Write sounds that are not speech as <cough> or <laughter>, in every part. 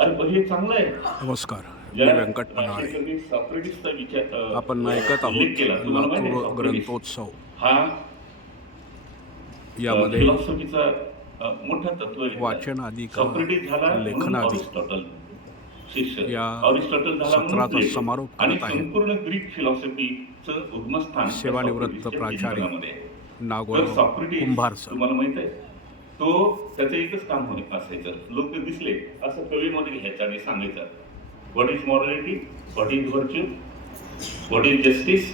हे चांगलं आहे. नमस्कार मी व्यंकट अ, आपण ऐकत. आहोत लातूर सॉक्रेटिस ग्रंथोत्सव. हा. यामध्ये मोठा तत्व वाचन आधी शिष्य. या सत्राचा. समारोप करत आहे. सेवानिवृत्त प्राचार्य सॉक्रेटिस कुंभार सर तुम्हाला माहीत आहे तो त्याचं एकच काम होणे असायचं लोक दिसले असं कवीमध्ये घ्यायचं आणि सांगायचं. What is morality what is virtue what is justice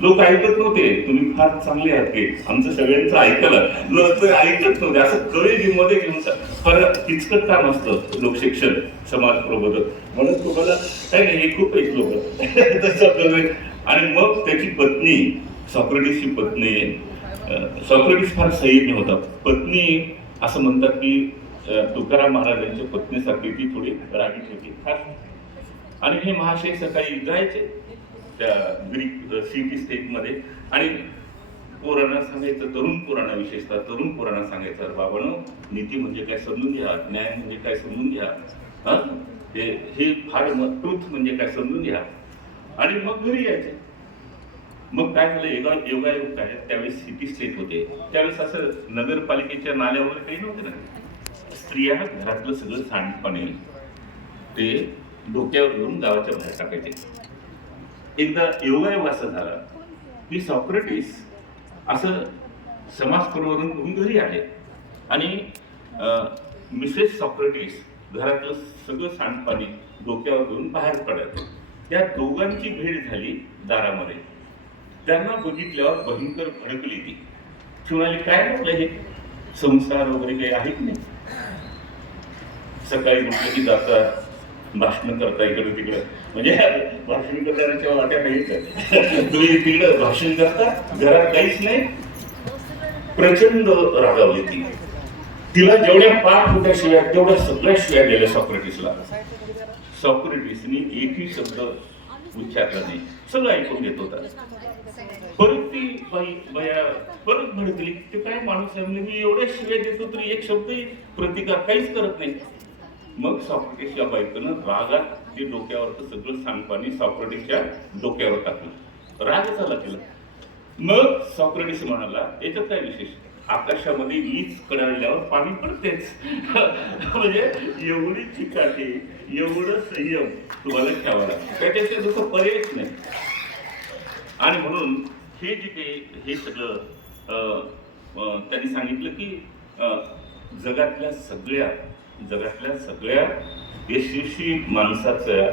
लोक ऐकत नव्हते. तुम्ही फार चांगले आहात की आमचं सगळ्यांचं ऐकलं. लोक ऐकत नव्हते. असं कवी मध्ये घेऊन जा. फार किचकट काम असतं लोकशिक्षण समाज प्रबोधक म्हणून तुम्हाला काय नाही हे खूप एक तसं आणि मग त्याची पत्नी सॉक्रेटिसची पत्नी. सॉक्रेटिस फार संयमी होता. पत्नी असं म्हणतात की तुकाराम महाराजांच्या पत्नीसारखी ती थोडी रागीट होती आणि हे महाशय सकाळी जायचे त्या ग्रीक सिटी स्टेटमध्ये. आणि पोरांना सांगायचं तरुण पोरांना विशेषतः तरुण पोरांना सांगायचं बाबांनो नीती म्हणजे काय समजून घ्या न्याय म्हणजे काय समजून घ्या हा? हे हे फार ट्रूथ म्हणजे काय समजून घ्या. आणि मग घरी यायचे. मग काय झालं? योगा योगायोग काय? त्यावेळेस सिटी स्टेट होते. त्यावेळेस असं नगरपालिकेच्या नाल्या वगैरे काही नव्हते ना? स्त्रिया घरातलं सगळं सांडपाणी ते डोक्यावर घेऊन गावाच्या बाहेर टाकायचे. एकदा योगायोग असा झाला. की सॉक्रेटिस असं समाज प्रबोधन करून घरी आले? आणि मिसेस सॉक्रेटिस घरातलं सगळं सांडपाणी डोक्यावर घेऊन बाहेर पडत त्या दोघांची भेट झाली दारामध्ये. त्यांना बघितल्यावर भयंकर भडकली ती. म्हणाली काय म्हटलं हे? संस्कार वगैरे काही आहेत नाही? सकाळी म्हटलं की जातात भाषण करता इकडं तिकडं. म्हणजे भाषण करताना वाट्या काही तुम्ही तिकडं भाषण करता घरात काहीच नाही. प्रचंड रागावली ती. तिला जेवढ्या पाच होत्या शिव्या तेवढ्या सगळ्या शिव्या दिल्या सॉक्रेटिसला. सॉक्रेटिसनी एकही शब्द उच्चारणे सगळं ऐकून घेत होता. परत ती बाई बया परत भडकली ते काय माणूस आहे म्हणजे मी एवढ्या शिव्या देतो तरी एक शब्दही प्रतिकार काहीच करत नाही. मग सॉक्रेटिसच्या बायकोनं रागात ते डोक्यावरचं सगळं सांगपाणी सॉक्रेटिसच्या डोक्यावर टाकलं. रागच आला तिला. मग सॉक्रेटिस म्हणाला याच्यात काय विशेष? आकाशामध्ये वीज कडाडल्यावर पाणी पडतेच. <laughs> म्हणजे एवढी चिकाटी एवढं संयम तुम्हाला ठेवा लागतं. त्याच्याशिवाय दुसरं पर्यायच नाही. आणि म्हणून हे जे काही हे सगळं अं, त्यांनी सांगितलं की अं, जगातल्या सगळ्या जगातल्या सगळ्या यशस्वी माणसाचं